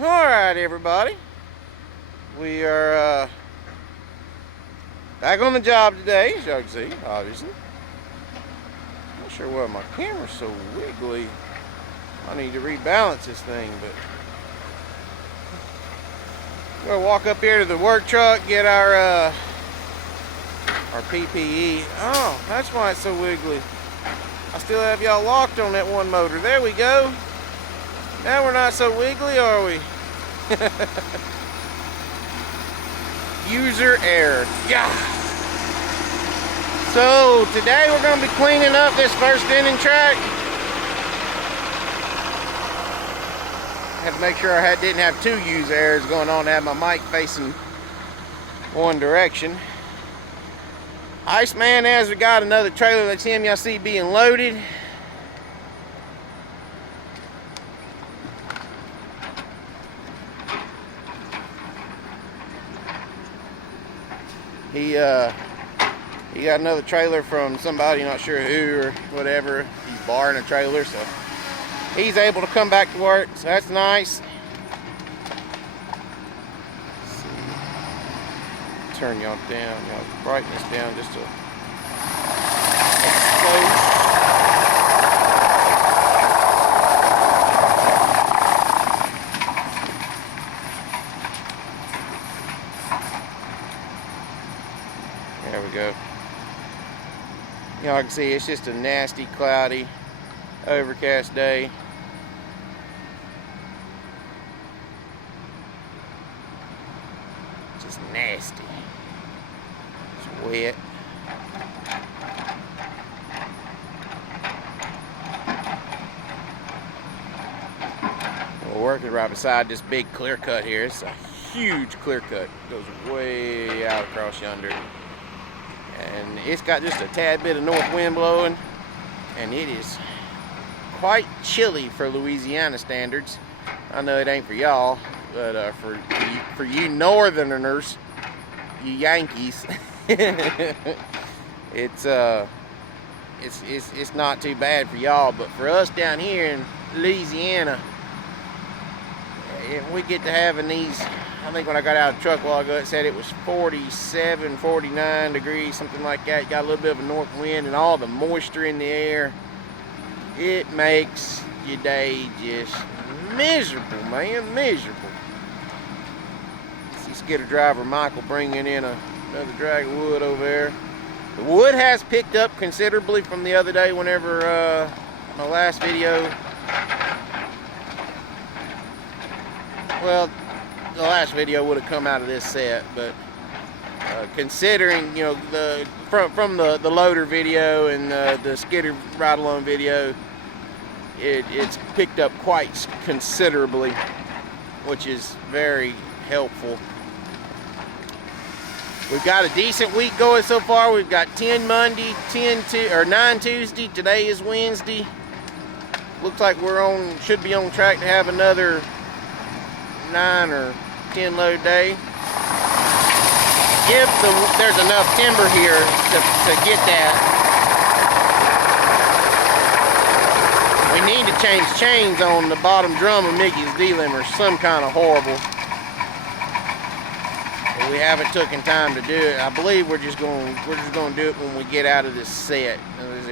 Alright, everybody. We are back on the job today, as y'all can see, obviously. Not sure why my camera's so wiggly. I need to rebalance this thing, but we're gonna walk up here to the work truck, get our PPE. Oh, that's why it's so wiggly. I still have y'all locked on that one motor. There we go. Now we're not so wiggly, are we? User error. Yeah. So today we're going to be cleaning up this first inning track. I had to make sure I didn't have two user errors going on. I had my mic facing one direction. Iceman has got another trailer. That's him y'all see being loaded. He got another trailer from somebody, not sure who or whatever. He's borrowing a trailer, so he's able to come back to work, so that's nice. Turn y'all down, y'all brightness down just a close. There we go. Y'all can see it's just a nasty, cloudy, overcast day. Just nasty. It's wet. We're working right beside this big clear cut here. It's a huge clear cut. Goes way out across yonder. And it's got just a tad bit of north wind blowing, and it is quite chilly for Louisiana standards. I know it ain't for y'all, but for you northerners, you Yankees, it's not too bad for y'all, but for us down here in Louisiana, we get to having these. I think when I got out of the truck a while ago, it said it was 47, 49 degrees, something like that. You got a little bit of a north wind and all the moisture in the air. It makes your day just miserable, man, miserable. See Skidder driver Michael bringing in another drag of wood over there. The wood has picked up considerably from the other day whenever my last video. Well, the last video would have come out of this set, but considering, you know, from the loader video and the skidder ride along video, it's picked up quite considerably, which is very helpful. We've got a decent week going so far. We've got 10 Monday, 9 Tuesday. Today is Wednesday. Looks like should be on track to have another 9 or 10 load day. If there's enough timber here to get that. We need to change chains on the bottom drum of Mickey's D-limber, some kind of horrible. But we haven't taken time to do it. I believe we're just going to do it when we get out of this set.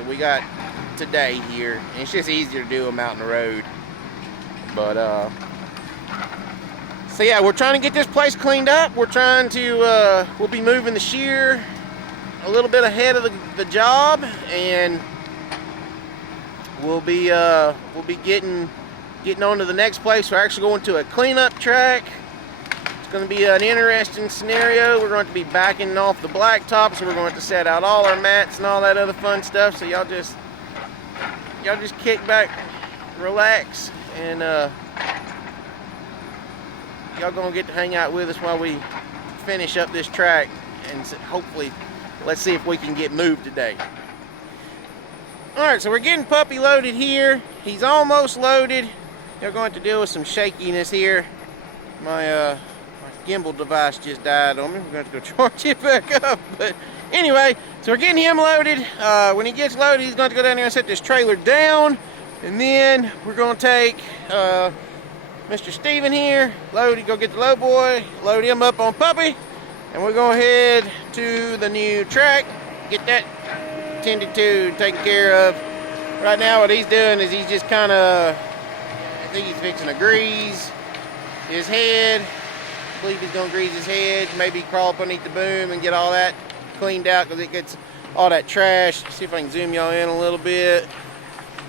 We got today here, and it's just easier to do them out in the road. But so yeah, we're trying to get this place cleaned up. We're trying to, we'll be moving the shear a little bit ahead of the job, and we'll be getting on to the next place. We're actually going to a cleanup track. It's going to be an interesting scenario. We're going to be backing off the blacktop, so we're going to set out all our mats and all that other fun stuff. So y'all just kick back, relax, and y'all gonna get to hang out with us while we finish up this track, and hopefully let's see if we can get moved today. Alright, so we're getting puppy loaded here. He's almost loaded. You're going to deal with some shakiness here. My gimbal device just died on me. We're going to go charge it back up. But anyway, so we're getting him loaded. When he gets loaded, he's going to go down there and set this trailer down. And then we're going to take Mr. Steven here. Go get the low boy, load him up on Puppy, and we're going to head to the new track, get that tended to, taken care of. Right now what he's doing is he's just kind of, I think he's fixing to grease his head. I believe he's going to grease his head, maybe crawl up underneath the boom and get all that cleaned out because it gets all that trash. See if I can zoom y'all in a little bit.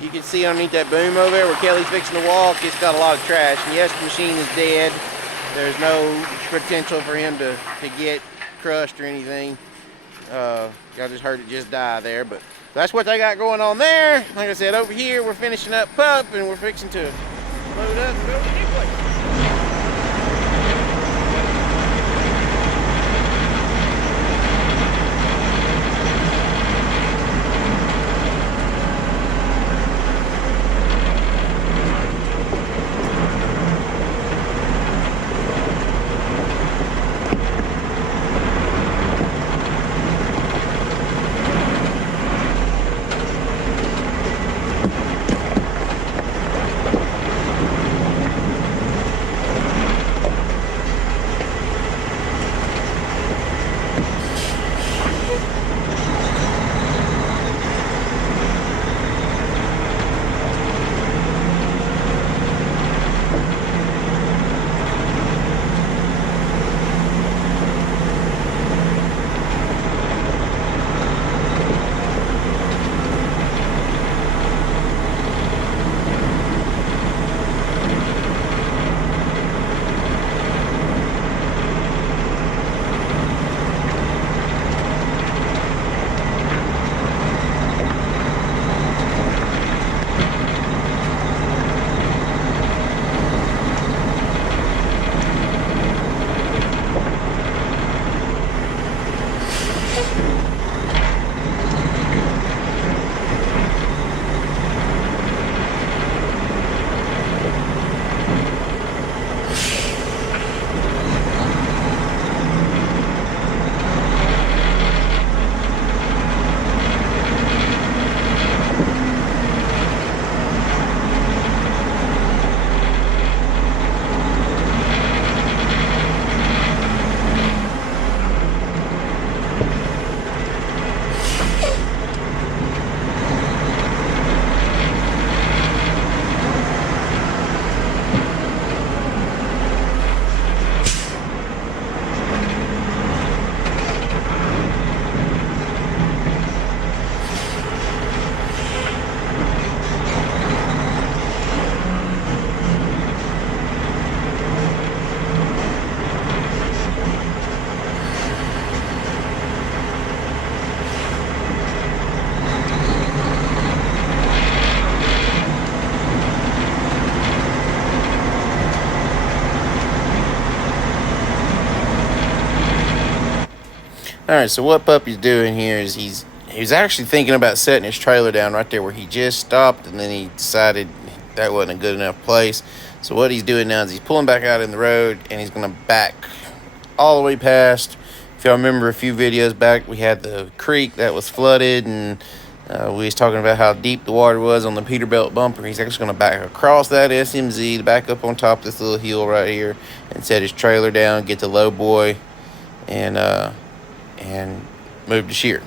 You can see underneath that boom over there where Kelly's fixing to walk, it's got a lot of trash. And yes, the machine is dead. There's no potential for him to get crushed or anything. I just heard it just die there, but that's what they got going on there. Like I said, over here we're finishing up Pup and we're fixing to load up and go to the new place. Alright, so what Puppy's doing here is he's actually thinking about setting his trailer down right there where he just stopped, and then he decided that wasn't a good enough place. So what he's doing now is he's pulling back out in the road, and he's going to back all the way past. If y'all remember a few videos back, we had the creek that was flooded, and we was talking about how deep the water was on the Peterbilt bumper. He's actually going to back across that SMZ to back up on top of this little hill right here and set his trailer down, get the low boy, and move to shear.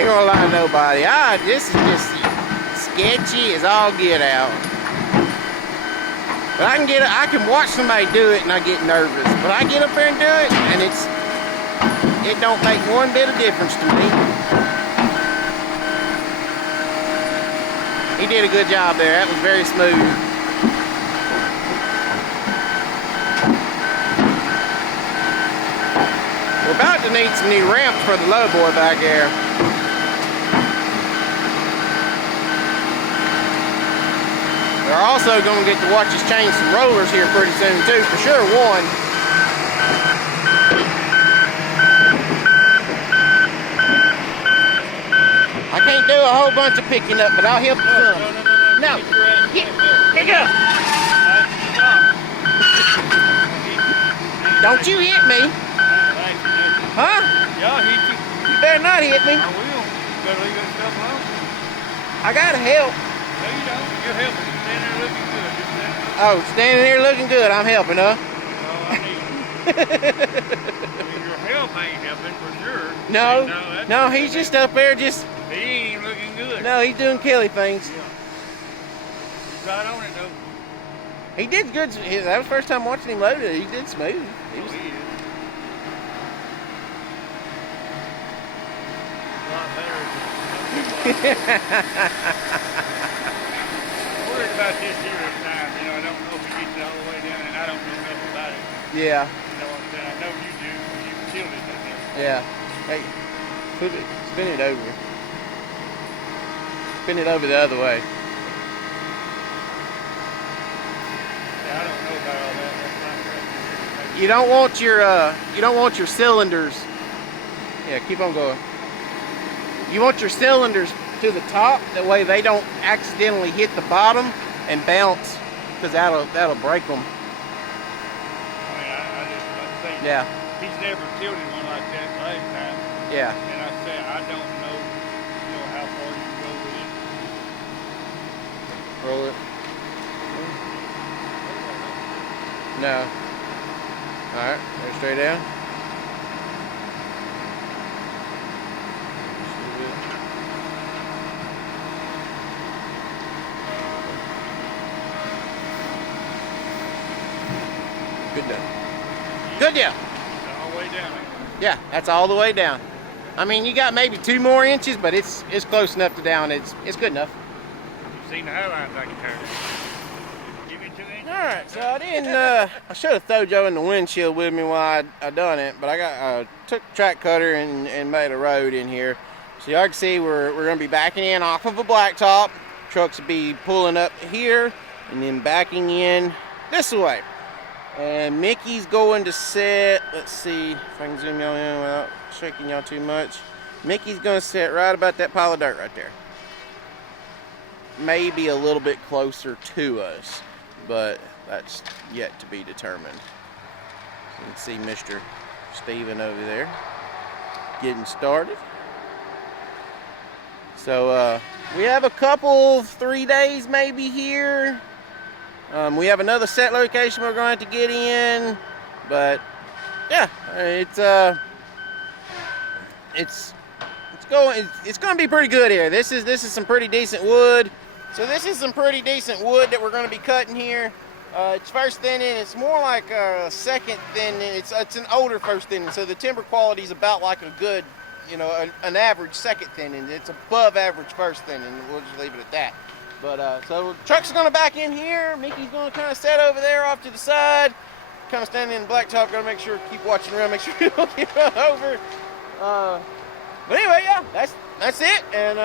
Gonna lie to nobody. This is just sketchy as all get out. But I can watch somebody do it and I get nervous. But I get up there and do it and it don't make one bit of difference to me. He did a good job there. That was very smooth. We're about to need some new ramps for the low boy back there. We're also going to get to watch us change some rollers here pretty soon too, for sure one. I can't do a whole bunch of picking up, but I'll help you some. No. Pick up. Don't you hit me. Huh? You better not hit me. I will. You better leave that stuff alone. I gotta help. No, you don't. You're helping. You're standing there looking good. Just standing there. Oh, standing there looking good. I'm helping, huh? Oh, I need your help ain't helping for sure. No, he's just up there just... He ain't even looking good. No, he's doing Kelly things. Yeah. He's right on it, though. He did good. That was the first time watching him load it. He did smooth. He was... He is. A lot better. I'm worried about this here this time. You know, I don't know if he gets it all the way down, and I don't know nothing about it. Yeah. You know what I'm saying? I know you do. You killed it down there. Yeah. Hey, spin it over. Spin it over the other way. Yeah, I don't know about all that. That's not right. You don't want your cylinders. Yeah, keep on going. You want your cylinders to the top, that way they don't accidentally hit the bottom and bounce, because that'll break them. I mean, I think Yeah. he's never tilted one like that last time. Yeah. And I said, I don't know, how far you can go with it. Roll it. No. All right. Go straight down. Good deal. Good deal. All the way down. Yeah, that's all the way down. I mean, you got maybe 2 more inches, but it's close enough to down. It's good enough. You've seen the highlights I can turn. Give me 2 inches. All right, so I didn't. I should have thrown Joe in the windshield with me while I done it, but I took the track cutter and made a road in here. So y'all can see we're gonna be backing in off of a blacktop. Trucks will be pulling up here and then backing in this way. And Mickey's going to set, let's see if I can zoom y'all in without shaking y'all too much. Mickey's going to set right about that pile of dirt right there. Maybe a little bit closer to us, but that's yet to be determined. You can see Mr. Steven over there getting started. So we have a couple, 3 days maybe here. We have another set location we're going to have to get in, but yeah, it's going to be pretty good here. This is some pretty decent wood. So this is some pretty decent wood that we're going to be cutting here. It's first thinning. It's more like a second thinning. It's an older first thinning, so the timber quality is about like a good, an average second thinning. It's above average first thinning. We'll just leave it at that. But so trucks are going to back in here. Mickey's going to kind of set over there off to the side. Kind of standing in the blacktop. Got to make sure, keep watching around, make sure you don't get run over. But anyway, yeah, that's it. And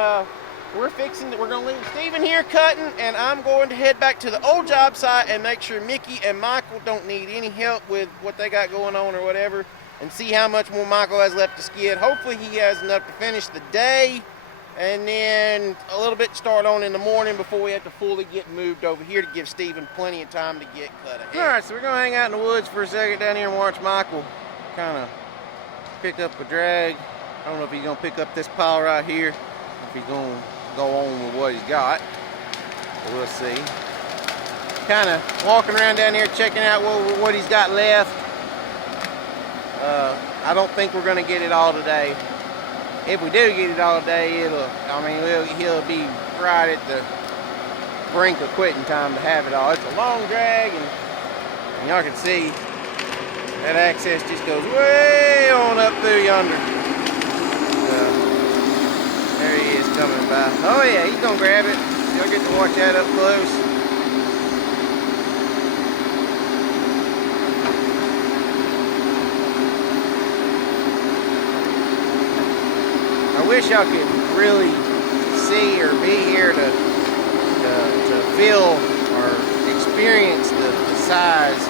we're going to leave Steven here cutting, and I'm going to head back to the old job site and make sure Mickey and Michael don't need any help with what they got going on or whatever, and see how much more Michael has left to skid. Hopefully he has enough to finish the day. And then a little bit start on in the morning before we have to fully get moved over here to give Steven plenty of time to get cut ahead. All right, so we're going to hang out in the woods for a second down here and watch Michael kind of pick up a drag. I don't know if he's going to pick up this pile right here, if he's going to go on with what he's got. But we'll see. Kind of walking around down here checking out what he's got left. I don't think we're going to get it all today. If we do get it all day, he'll be right at the brink of quitting time to have it all. It's a long drag, and y'all can see that access just goes way on up through yonder. There he is coming by. Oh yeah, he's gonna grab it. Y'all get to watch that up close. I wish y'all could really see or be here to feel or experience the size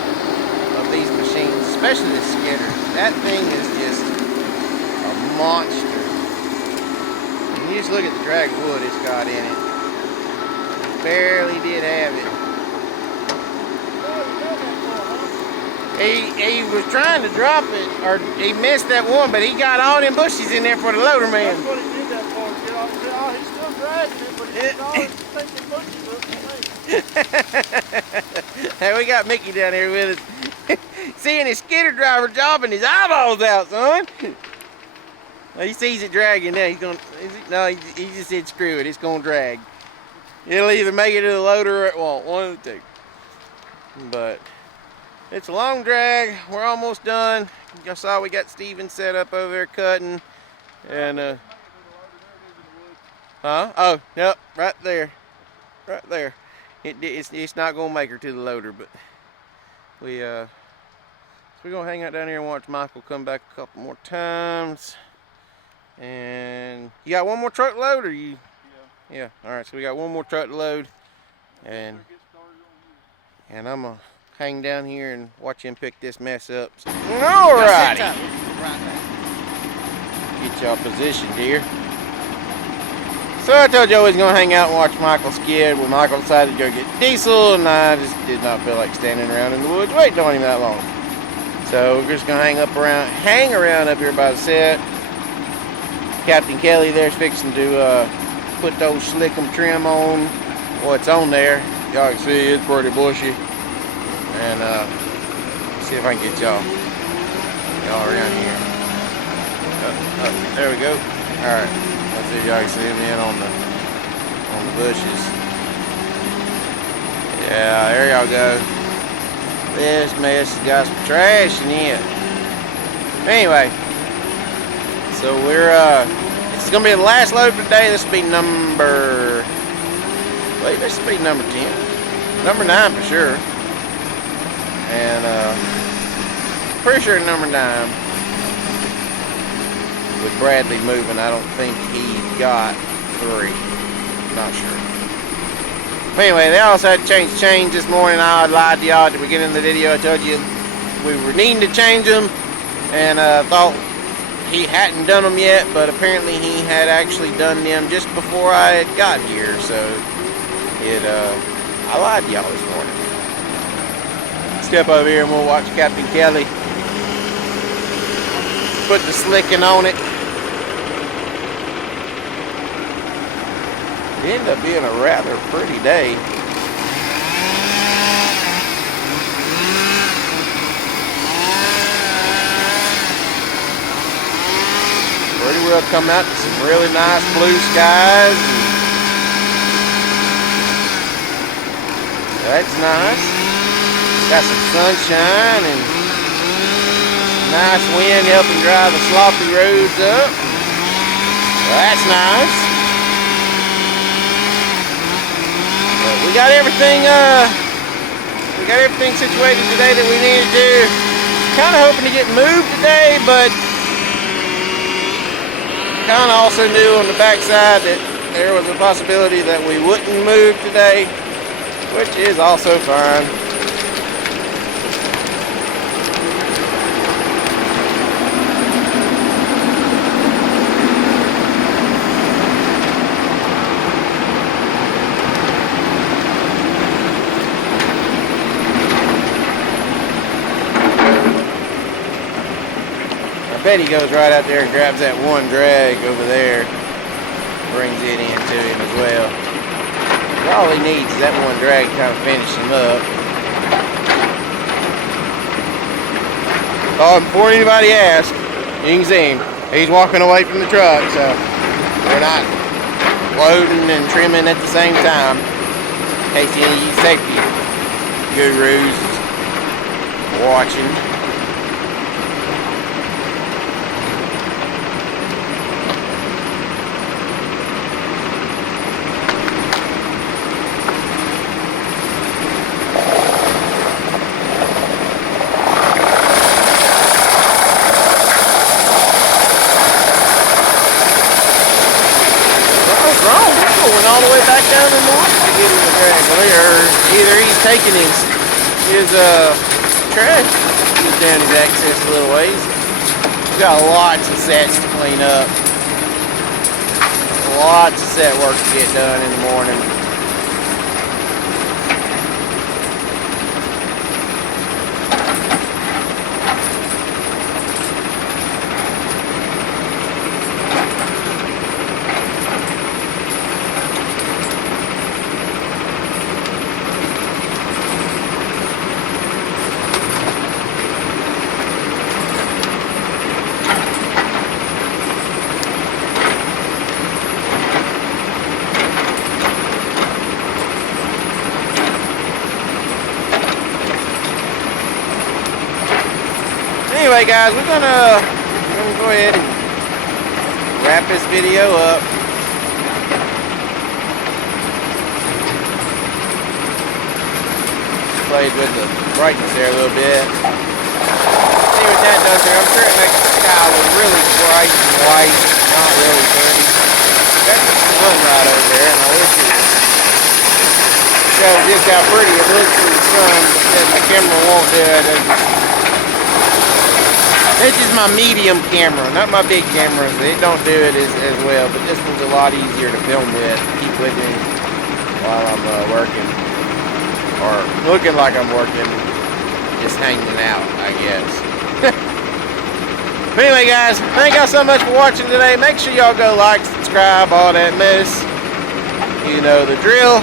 of these machines, especially the skidder. That thing is just a monster. And you just look at the drag of wood it's got in it. Barely did have it. He was trying to drop it, or he missed that one, but he got all them bushes in there for the loader man. That's what he did that for. He's still dragging it, but he's always taking bushes up. Hey, we got Mickey down here with us. Seeing his skidder driver jobbing his eyeballs out, son. Well, he sees it dragging now. He just said screw it, it's gonna drag. It'll either make it to the loader or it won't, one of the two. But it's a long drag. We're almost done. You saw we got Steven set up over there cutting. And oh, yep, right there. Right there. It's not gonna make her to the loader, but we're gonna hang out down here and watch Michael come back a couple more times. And you got one more truck to load, or you? Yeah. Alright, so we got one more truck to load. And I'm gonna hang down here and watch him pick this mess up. Alrighty. Get y'all positioned here. So I told you I was gonna hang out and watch Michael skid. Well, Michael decided to go get diesel, and I just did not feel like standing around in the woods waiting on him that long. So we're just gonna hang around up here by the set. Captain Kelly there's fixing to put those slickum trim on. What's on there? Y'all can see it's pretty bushy. And see if I can get y'all around here. There we go. All right. Let's see if y'all can see him in on the bushes. Yeah, there y'all go. This mess has got some trash in it. Anyway, so it's gonna be the last load for the day. This will be number, wait, this will be number 10. Number 9 for sure. And pretty sure number 9. With Bradley moving, I don't think he got 3. Not sure. But anyway, they also had to change the chains this morning. I lied to y'all at the beginning of the video. I told you we were needing to change them, and thought he hadn't done them yet, but apparently he had actually done them just before I had got here. So I lied to y'all this morning. Step over here and we'll watch Captain Kelly put the slicking on it. It ended up being a rather pretty day. Pretty well come out to some really nice blue skies. That's nice. Got some sunshine and nice wind helping dry the sloppy roads up. Well, that's nice. But we got everything situated today that we need to do. Kind of hoping to get moved today, but kind of also knew on the backside that there was a possibility that we wouldn't move today, which is also fine. I bet he goes right out there and grabs that one drag over there, brings it into him as well. All he needs is that one drag to kind of finish him up. Oh, before anybody asks, you can see him. He's walking away from the truck, so we're not loading and trimming at the same time. In case any of you safety gurus is watching. All the way back down in the water to get him the drag. Or either he's taking his trash down his access a little ways. We've got lots of sets to clean up. Lots of set work to get done in the morning. Anyway, guys, we're gonna go ahead and wrap this video up. Played with the brightness there a little bit. See what that does there. I'm sure it makes the sky look really bright and white, not really dirty. That's the sun right over there, and I wish it showed just how pretty it looks in the sun, but the camera won't do it. This is my medium camera, not my big cameras. It don't do it as well, but this one's a lot easier to film with. Keep with me while I'm working, or looking like I'm working, just hanging out, I guess. But anyway, guys, thank y'all so much for watching today. Make sure y'all go like, subscribe, all that mess. You know the drill.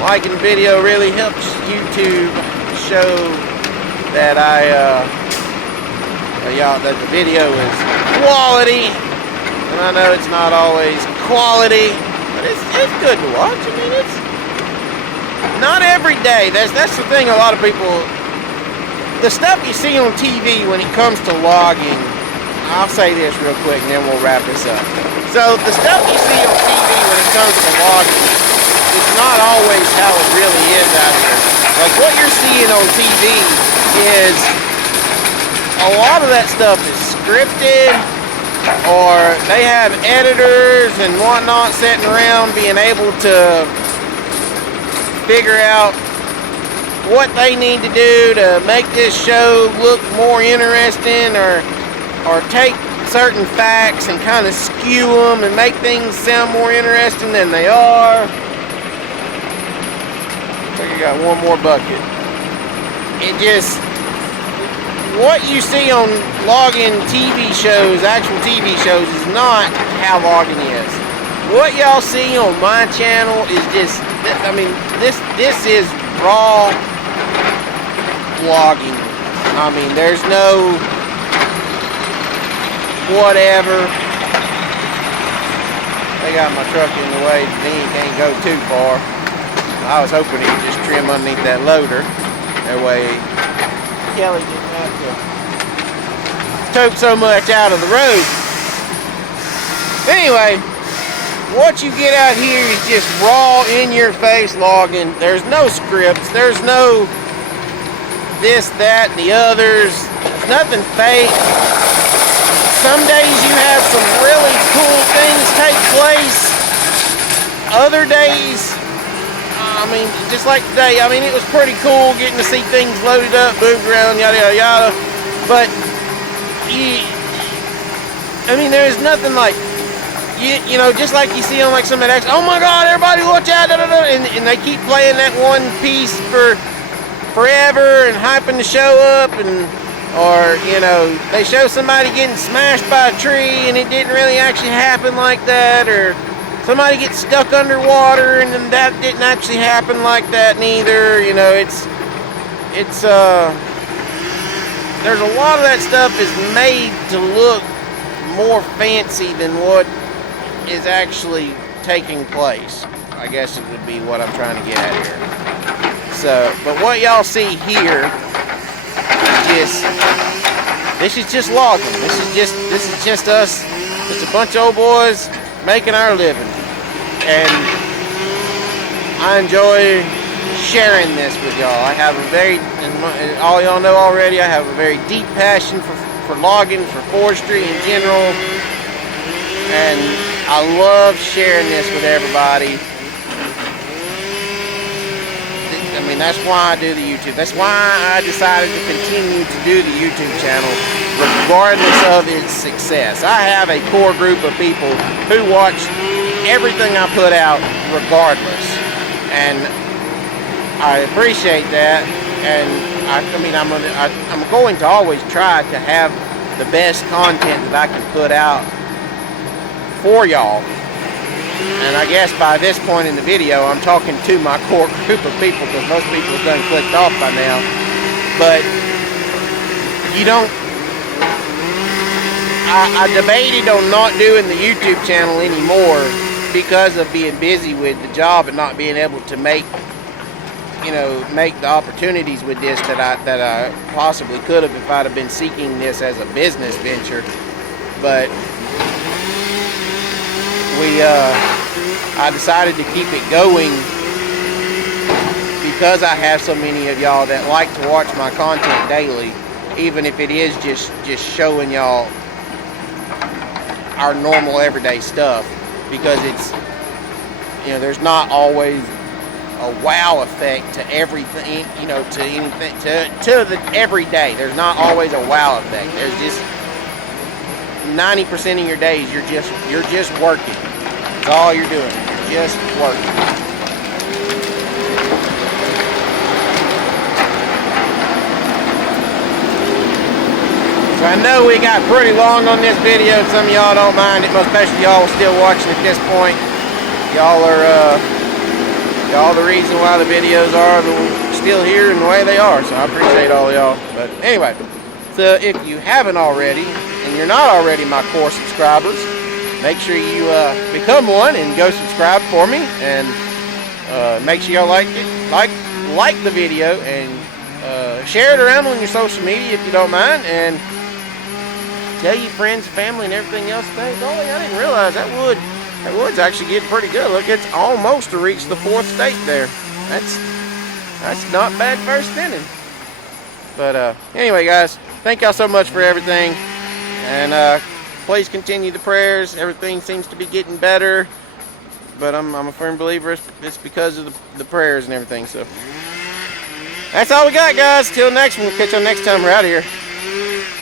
Liking the video really helps YouTube show that that the video is quality, and I know it's not always quality, but it's good to watch. I mean, it's not every day. That's the thing. A lot of people the stuff you see on TV when it comes to logging, I'll say this real quick and then we'll wrap this up. So the stuff you see on TV when it comes to logging is not always how it really is out here. Like what you're seeing on TV is a lot of that stuff is scripted, or they have editors and whatnot sitting around being able to figure out what they need to do to make this show look more interesting, or take certain facts and kind of skew them and make things sound more interesting than they are. Looks like I got one more bucket. It just, what you see on logging TV shows, actual TV shows, is not how logging is. What y'all see on my channel is just, I mean, this is raw logging. I mean, there's no whatever. They got my truck in the way, then you can't go too far. I was hoping he would just trim underneath that loader. That way Kelly didn't have to tote so much out of the road. Anyway, what you get out here is just raw, in-your-face logging. There's no scripts. There's no this, that, and the others. Nothing fake. Some days you have some really cool things take place. Other days, I mean, just like today, I mean, it was pretty cool getting to see things loaded up, moved around, yada, yada, yada. But, I mean, there's nothing like, you know, just like you see on like some of that, oh my God, everybody watch out, da, da, da, and they keep playing that one piece for forever and hyping the show up, and or, you know, they show somebody getting smashed by a tree and it didn't really actually happen like that, or somebody gets stuck underwater and then that didn't actually happen like that neither. You know, there's a lot of that stuff is made to look more fancy than what is actually taking place, I guess it would be what I'm trying to get at here. So, but what y'all see here, this is just logging. This is just us. It's a bunch of old boys making our living, and I enjoy sharing this with y'all. I have a very, and all y'all know already, I have a very deep passion for logging, for forestry in general, and I love sharing this with everybody. I mean, that's why I do the YouTube. That's why I decided to continue to do the YouTube channel, regardless of its success. I have a core group of people who watch everything I put out, regardless, and I appreciate that. And I mean, I'm going to always try to have the best content that I can put out for y'all. And I guess by this point in the video, I'm talking to my core group of people, because most people have done clicked off by now. But you don't, I debated on not doing the YouTube channel anymore because of being busy with the job and not being able to make the opportunities with this that I possibly could have if I'd have been seeking this as a business venture. But I decided to keep it going because I have so many of y'all that like to watch my content daily, even if it is just showing y'all our normal everyday stuff, because it's, you know, there's not always a wow effect to everything, you know, to anything, to the everyday. There's not always a wow effect. There's just 90% of your days you're just working. That's all you're doing. Just working. So I know we got pretty long on this video. Some of y'all don't mind it, most especially y'all still watching at this point. Y'all are the reason why the videos are still here and the way they are. So I appreciate all y'all. But anyway, so if you haven't already, and you're not already my core subscribers, make sure you become one and go subscribe for me, and make sure y'all like the video and share it around on your social media if you don't mind, and tell your friends, family, and everything else today. Golly, I didn't realize that wood's actually getting pretty good. Look, it's almost to reach the 4th state there. That's not bad first inning. But anyway, guys, thank y'all so much for everything, and please continue the prayers. Everything seems to be getting better, but I'm a firm believer it's because of the prayers and everything. So that's all we got, guys. Till next one. We'll catch y'all next time. We're out of here.